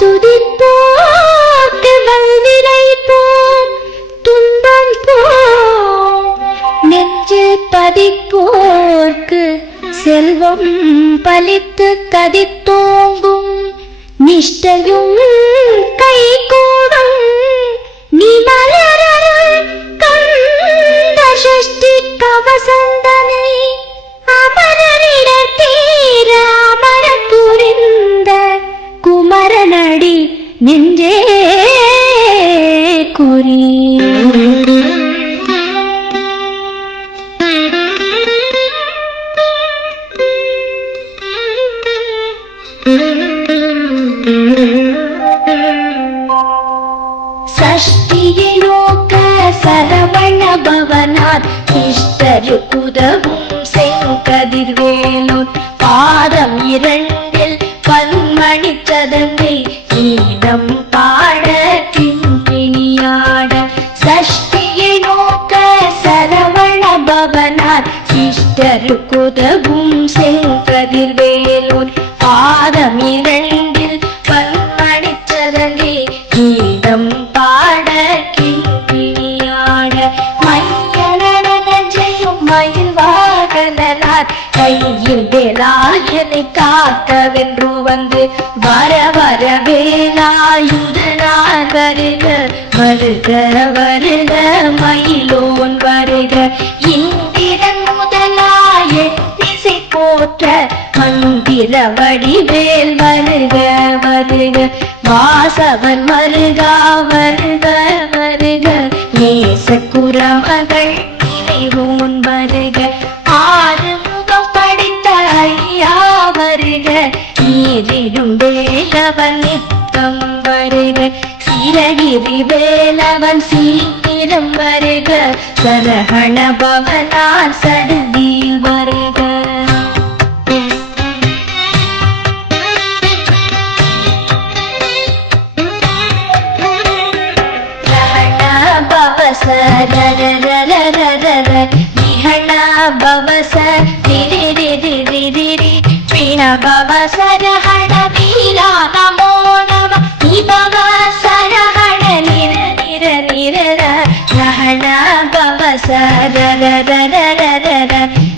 துதிப்போர்க்கு வல்விரைப்போம் துன்பம் போம் நெஞ்சில் பதிப்போர்க்கு செல்வம் பலித்து கதித்தோங்கும் நிஷ்டையும் கைகூடும் நீ மலரருள் கந்த சஷ்டி கவசந்தனை அமரரிடர் தீர அமர புரிந்த குமரனடி நெஞ்சே குறி. சஷ்டியை நோக்க சரவண பவனார் இஷ்டருக்குதவும் செங்கதிர்வேலூர் பாதம் இரண்டில் பன்மணி சதங்கை கீதம் பாட கிண்கிணியாட. சஷ்டியை நோக்க சரவண பவனார் இஷ்டருக்குதவும் செங்கதிர்வேலூர் பாதம் இரண்டில் பன்மணி சதங்கை கீதம் பாட கிண்கிணியாட. மையனன ஜெயும் மயில் வாகனார் கையில் வேலாயனை காக்கவென்று வந்து வர வர வேலாயுதனார் வருக வருக வருக மயிலோன் வருக. இந்திரன் முதலாய திசை போற்ற மந்திர வடிவேல் வருக வருக வாசவன் வருகா வருக வருக நேசக்குறமகள் நினைவோன் வருக. ஆறு முகம் படித்த ஐயா வருக நீரிடும் வேலவன் நித்தம் வருக. சிரகிரி வேலவன் சீக்கிரம் வருக சரஹண பவனார் சடுதியில் வருக. விஹண பவச ரிரி ரிரி ரிரி ரி விண பவச ரஹண வீரா நமோ நம நிபவ சரஹண நிர நிர நிர ரஹண பவச ரர ரர ரர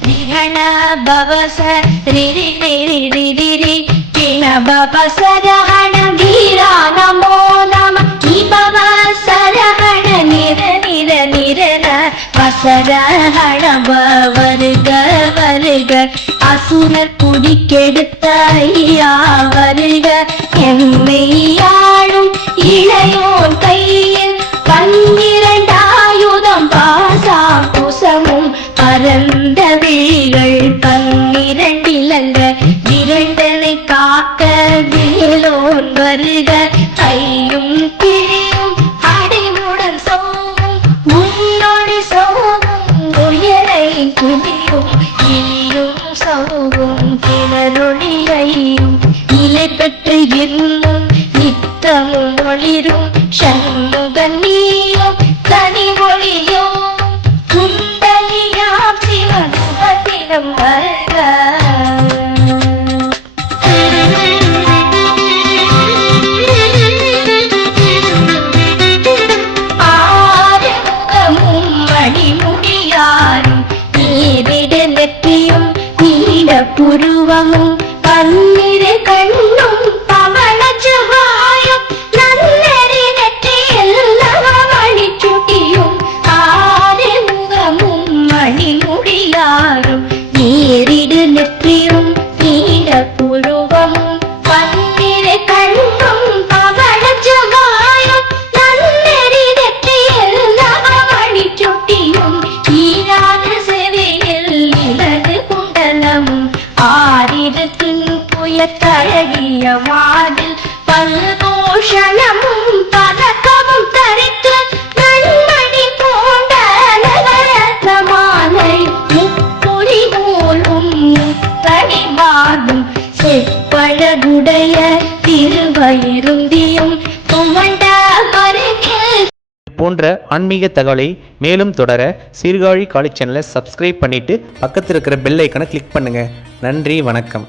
விஹண பவச ரிரி ரிரி ரிரி ரி விண பவச ரஹண வீரா நமோ நம நிபவ சரஹண நிர நிர நிர வசரஹண வருக வருக. அசுரர் குடிக்கெடுத்த ஐயா வருக எம்மையாளும் இளையோன் கையில் பன்னிரண்டாயுதம் பாசாம் குசமும் பரந்த விழிகள் பன்னிரண்டிலங்க விரண்டனை காக்க வேலோன் வருக. ஐயும் கிழியும் அடைவுடன் சோகும் முன்னோடி சோகும் உயரை குடியும் இனியும் சோகும் கிணறொழியையும் நிலை பெற்று இன்னும் நித்தமும் ஒளிரும் சண்முகன் நீயும் தனி ஒளியும் குண்டலியாம் சிவன் சுபத்திரம் வருக. புருவமும் பன்னிரு கண்ணும் பவள சுவாயும் நன்னறி நெற்றியில் மணி சுட்டியும் ஆறு முகமும் மணிமுடியாரும் நீரிடு நெற்றியும் நீட புருவமும் பன்னிரு கண்ணும் பவள சுவாயும் நன்னறி நெற்றியில் மணி சுட்டியும் ஈராத செவியில் இலகு குண்டலமும் ஆரிடத்தின் புயத்தழகிய வாதில் பல்தோஷணமும் பதக்கமும் தரித்து நன்மணி போன்ற நகரத்தமாலை முப்புரி போலும் தனிமாகும் செப்பழகுடைய திருவயிருந்தியும் துவண்ட மருகில் போன்ற ஆன்மீக தகவலை மேலும் தொடர சீர்காழி காலேஜ் சேனலை சப்ஸ்கிரைப் பண்ணிட்டு பக்கத்தில் இருக்கிற பெல் ஐக்கனை கிளிக் பண்ணுங்க. நன்றி, வணக்கம்.